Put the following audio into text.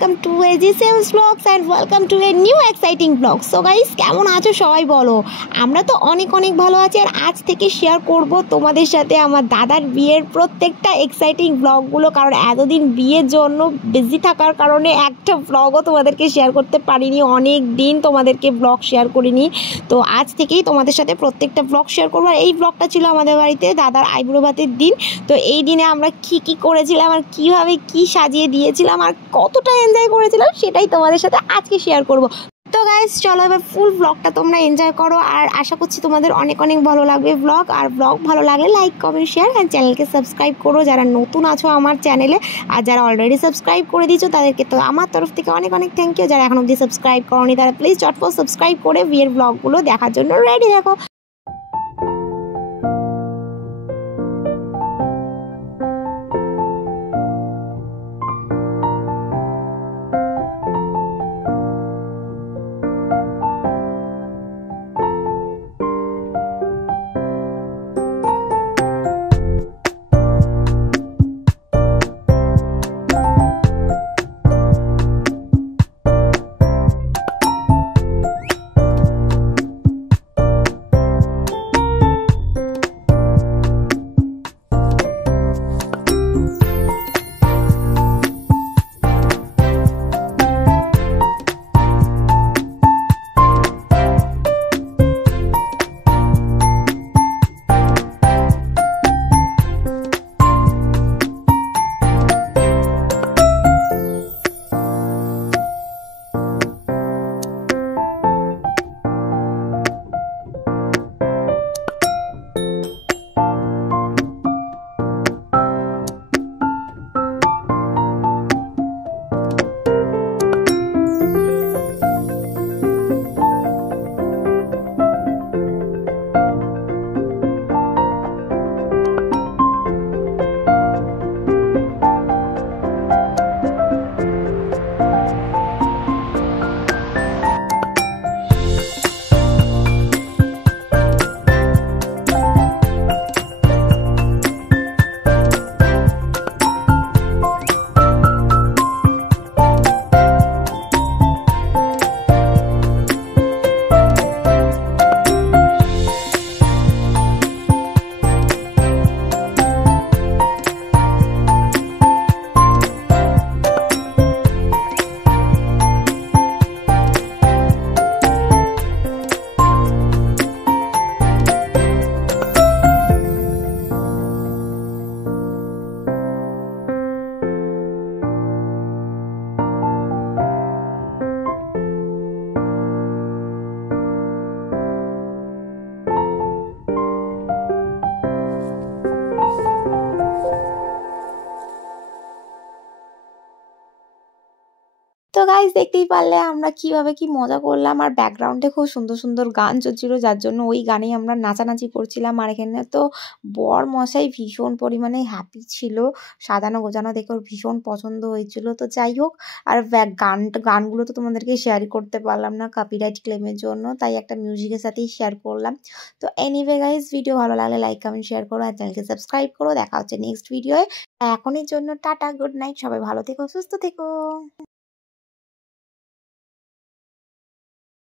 welcome to AG Sales Vlogs and welcome to a new exciting vlog. So guys, কেমন আছো সবাই বলো? আমরা তো অনেক ভালো আছি আর আজ থেকে শেয়ার করব তোমাদের সাথে আমার দাদার বিয়ের প্রত্যেকটা এক্সাইটিং ব্লগগুলো, কারণ এতদিন বিয়ের জন্য বিজি থাকার কারণে একটা ব্লগও তোমাদেরকে শেয়ার করতে পারিনি, অনেক দিন তোমাদেরকে ব্লগ শেয়ার করিনি। তো আজ থেকেই তোমাদের সাথে প্রত্যেকটা ব্লগ শেয়ার করবো। আর এই ব্লগটা ছিল আমাদের বাড়িতে দাদার আইবুড়ো ভাতের দিন। তো এই দিনে আমরা কি করেছিলাম আর কিভাবে কি সাজিয়ে দিয়েছিলাম আর কতটা এনজয় করেছিলাম সেটাই তোমাদের সাথে আজকে শেয়ার করব। তো গাইস চলো এবার ফুল ব্লগটা তোমরা এনজয় করো, আর আশা করছি তোমাদের অনেক ভালো লাগবে ব্লগ। আর ব্লগ ভালো লাগলে লাইক কমেন্ট শেয়ার আর চ্যানেলকে সাবস্ক্রাইব করো যারা নতুন আছো আমার চ্যানেলে, আর যারা অলরেডি সাবস্ক্রাইব করে দিয়েছো তাদেরকে তো আমার তরফ থেকে অনেক থ্যাংক ইউ। যারা এখন অবধি সাবস্ক্রাইব করোনি তারা প্লিজ চটপট সাবস্ক্রাইব করে বিয়ের ব্লগগুলো দেখার জন্য রেডি থাকো। তো গাইস দেখতেই পারলে আমরা কিভাবে কি মজা করলাম, আর ব্যাকগ্রাউন্ডে খুব সুন্দর গান চলছিল যার জন্য ওই গানেই আমরা নাচানাচি করছিলাম। আর এখানে তো বর মশাই ভীষণ পরিমাণে হ্যাপি ছিল, সাজানো গোজানো দেখে ওর ভীষণ পছন্দ হয়েছিল। তো যাই হোক, আর গানগুলো তো তোমাদেরকে শেয়ার করতে পারলাম না কপিরাইট ক্লেমের জন্য, তাই একটা মিউজিকের সাথেই শেয়ার করলাম। তো এনিওয়ে গাইস, ভিডিও ভালো লাগলে লাইক কমেন্ট শেয়ার করো আর চ্যানেলকে সাবস্ক্রাইব করো। দেখা হচ্ছে নেক্সট ভিডিওয়ে। এখনের জন্য টাটা, গুড নাইট, সবাই ভালো থেকো, সুস্থ থেকো।